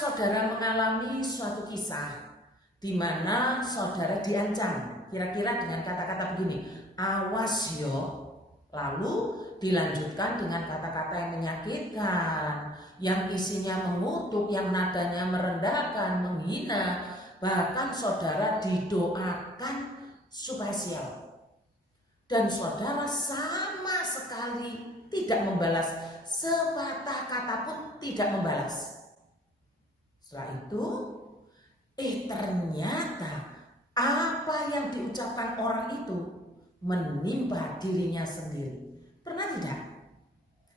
saudara mengalami suatu kisah di mana saudara diancam, kira-kira dengan kata-kata begini, awas yo, lalu dilanjutkan dengan kata-kata yang menyakitkan, yang isinya mengutuk, yang nadanya merendahkan, menghina, bahkan saudara didoakan supaya sial. Dan saudara sama sekali tidak membalas, sepatah kata pun tidak membalas. Setelah itu, ternyata apa yang diucapkan orang itu menimpa dirinya sendiri. Pernah tidak?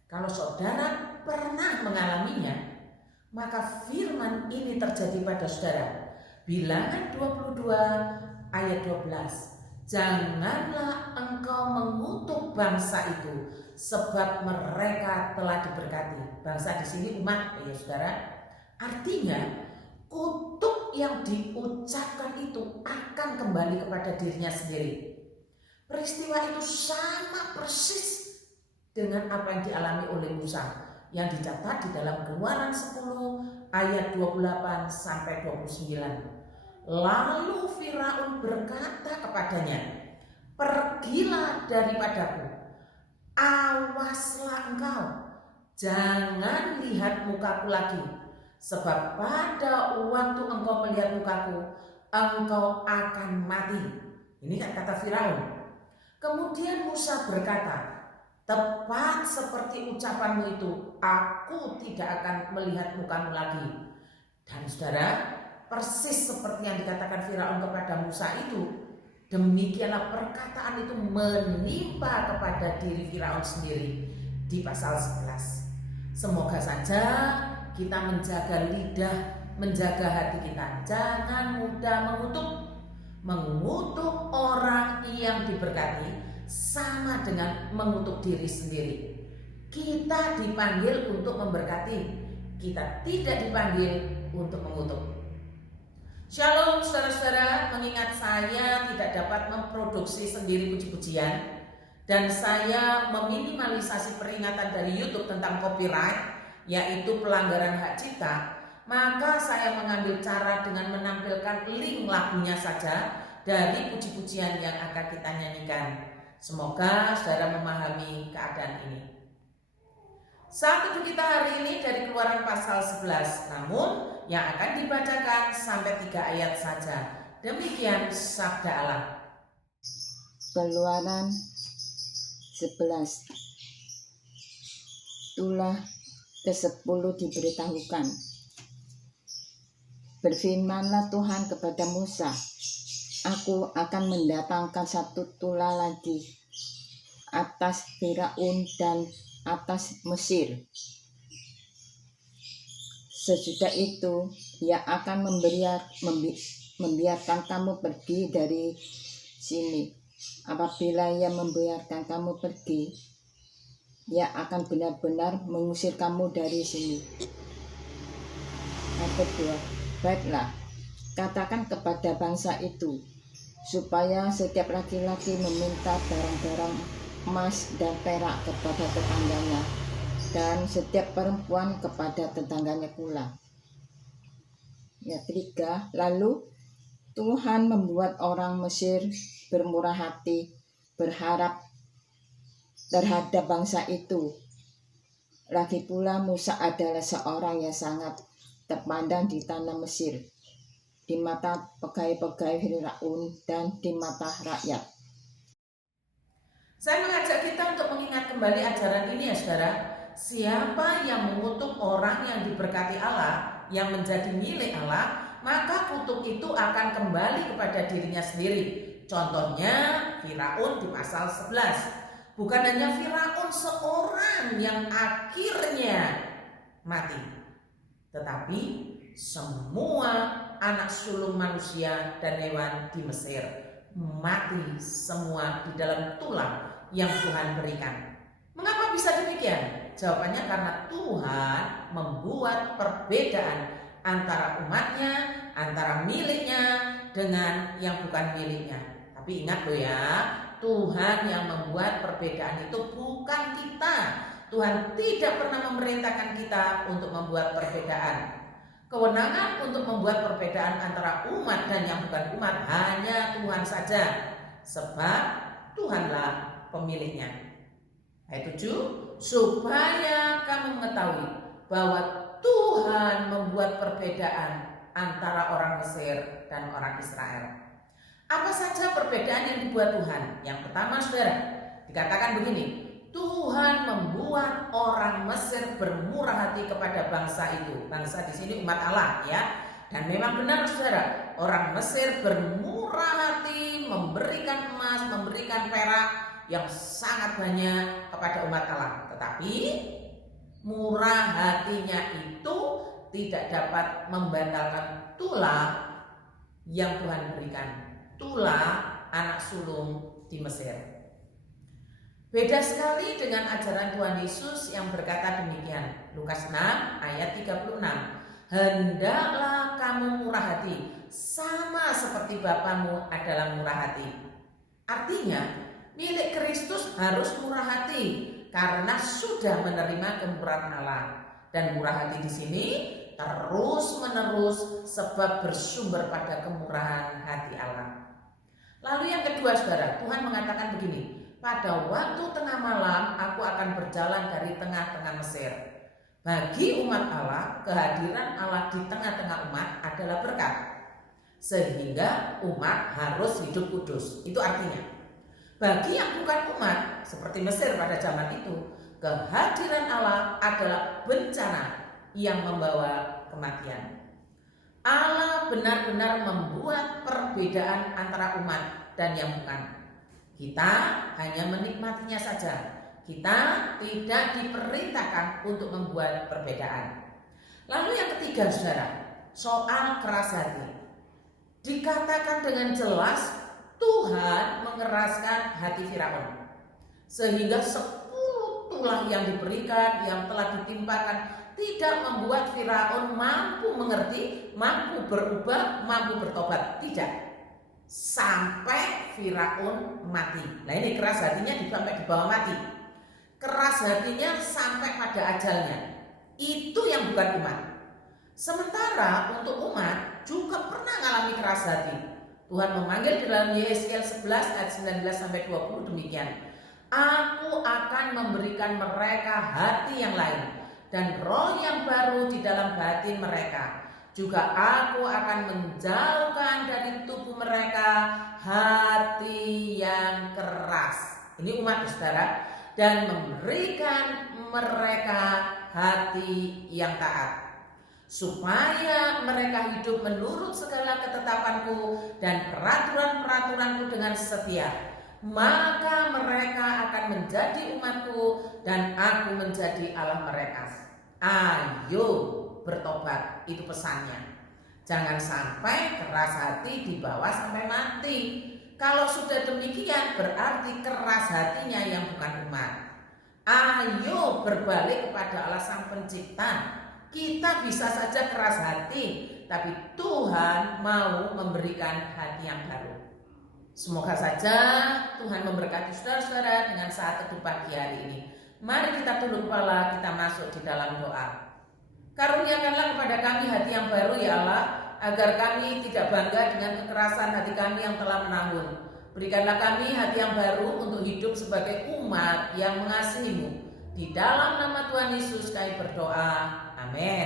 Kalau saudara pernah mengalaminya, maka firman ini terjadi pada saudara. Bilangan 22 ayat 12. Janganlah engkau mengutuk bangsa itu, sebab mereka telah diberkati. Bangsa di sini umat, ya saudara. Artinya kutuk yang diucapkan itu akan kembali kepada dirinya sendiri. Peristiwa itu sama persis dengan apa yang dialami oleh Musa yang dicatat di dalam Keluaran 10 ayat 28 sampai 29. Lalu Firaun berkata kepadanya, pergilah daripadaku, awaslah engkau, jangan lihat mukaku lagi. Sebab pada waktu engkau melihat mukaku, engkau akan mati. Ini kan kata Firaun. Kemudian Musa berkata, tepat seperti ucapanmu itu, aku tidak akan melihat mukamu lagi. Dan saudara, persis seperti yang dikatakan Firaun kepada Musa itu, demikianlah perkataan itu menimpa kepada diri Firaun sendiri di pasal 11. Semoga saja kita menjaga lidah, menjaga hati kita. Jangan mudah mengutuk orang yang diberkati sama dengan mengutuk diri sendiri. Kita dipanggil untuk memberkati, kita tidak dipanggil untuk mengutuk. Shalom saudara-saudara, mengingat saya tidak dapat memproduksi sendiri puji-pujian dan saya meminimalisasi peringatan dari YouTube tentang copyright, yaitu pelanggaran hak cipta, maka saya mengambil cara dengan menampilkan link lagunya saja dari puji-pujian yang akan kita nyanyikan. Semoga saudara memahami keadaan ini. Saat teduh kita hari ini dari Keluaran pasal 11, namun yang akan dibacakan sampai 3 ayat saja. Demikian sabda Allah. Keluaran 11 Tulah ke-10 diberitahukan. Berfirmanlah Tuhan kepada Musa, aku akan mendatangkan satu tulah lagi atas Firaun dan atas Mesir. Sesudah itu ia akan membiarkan kamu pergi dari sini. Apabila ia membiarkan kamu pergi, ia akan benar-benar mengusir kamu dari sini. Yang kedua, baiklah, katakan kepada bangsa itu, supaya setiap laki-laki meminta barang-barang emas dan perak kepada tetangganya, dan setiap perempuan kepada tetangganya pula. Yang ketiga, lalu Tuhan membuat orang Mesir bermurah hati, berharap terhadap bangsa itu. Lagi pula Musa adalah seorang yang sangat terpandang di tanah Mesir, di mata pegawai-pegawai Firaun dan di mata rakyat. Saya mengajak kita untuk mengingat kembali ajaran ini ya saudara. Siapa yang mengutuk orang yang diberkati Allah, yang menjadi milik Allah, maka kutuk itu akan kembali kepada dirinya sendiri. Contohnya Firaun di pasal 11. Bukan hanya Firaun seorang yang akhirnya mati, tetapi semua anak sulung manusia dan hewan di Mesir mati semua di dalam tulah yang Tuhan berikan. Mengapa bisa demikian? Jawabannya karena Tuhan membuat perbedaan antara umatnya, antara miliknya dengan yang bukan miliknya. Tapi ingat loh ya, Tuhan yang membuat perbedaan itu bukan kita. Tuhan tidak pernah memerintahkan kita untuk membuat perbedaan. Kewenangan untuk membuat perbedaan antara umat dan yang bukan umat hanya Tuhan saja, sebab Tuhanlah pemiliknya. Ayat 7, supaya kamu mengetahui bahwa Tuhan membuat perbedaan antara orang Mesir dan orang Israel. Apa saja perbedaan yang dibuat Tuhan? Yang pertama, saudara, dikatakan begini, Tuhan membuat orang Mesir bermurah hati kepada bangsa itu. Bangsa di sini umat Allah, ya. Dan memang benar, saudara, orang Mesir bermurah hati, memberikan emas, memberikan perak yang sangat banyak kepada umat Allah. Tetapi murah hatinya itu tidak dapat membatalkan tulah yang Tuhan berikan, tulah anak sulung di Mesir. Beda sekali dengan ajaran Tuhan Yesus yang berkata demikian. Lukas 6 ayat 36. Hendaklah kamu murah hati, sama seperti Bapamu adalah murah hati. Artinya, milik Kristus harus murah hati karena sudah menerima kemurahan Allah. Dan murah hati di sini terus menerus sebab bersumber pada kemurahan hati Allah. Lalu yang kedua, saudara, Tuhan mengatakan begini, pada waktu tengah malam aku akan berjalan dari tengah-tengah Mesir. Bagi umat Allah, kehadiran Allah di tengah-tengah umat adalah berkat. Sehingga umat harus hidup kudus. Itu artinya, bagi yang bukan umat, seperti Mesir pada zaman itu, kehadiran Allah adalah bencana yang membawa kematian. Allah benar-benar membuat perbedaan antara umat dan yang bukan. Kita hanya menikmatinya saja. Kita tidak diperintahkan untuk membuat perbedaan. Lalu yang ketiga, saudara, soal keras hati. Dikatakan dengan jelas Tuhan mengeraskan hati Firaun, sehingga 10 tulah yang diberikan, yang telah ditimpakan, tidak membuat Firaun mampu mengerti, mampu berubah, mampu bertobat. Tidak. Sampai Firaun mati. Nah, ini keras hatinya sampai di bawah mati. Keras hatinya sampai pada ajalnya. Itu yang bukan umat. Sementara untuk umat juga pernah mengalami keras hati. Tuhan memanggil di dalam Yesaya 11 ayat 19 sampai 20 demikian. Aku akan memberikan mereka hati yang lain dan roh yang baru di dalam batin mereka. Juga aku akan menjauhkan dari tubuh mereka hati yang keras. Ini umat, saudara. Dan memberikan mereka hati yang taat, supaya mereka hidup menurut segala ketetapanku dan peraturan-peraturanku dengan setia. Maka mereka akan menjadi umatku dan aku menjadi Allah mereka. Ayo bertobat, itu pesannya. Jangan sampai keras hati dibawa sampai mati. Kalau sudah demikian berarti keras hatinya yang bukan umat. Ayo berbalik kepada Allah Sang Pencipta. Kita bisa saja keras hati, tapi Tuhan mau memberikan hati yang baru. Semoga saja Tuhan memberkati saudara-saudara dengan saat teduh pagi hari ini. Mari kita tunduk kepala, kita masuk di dalam doa. Karuniakanlah kepada kami hati yang baru, ya Allah, agar kami tidak bangga dengan kekerasan hati kami yang telah menahun. Berikanlah kami hati yang baru untuk hidup sebagai umat yang mengasihi-Mu. Di dalam nama Tuhan Yesus kami berdoa. Amin.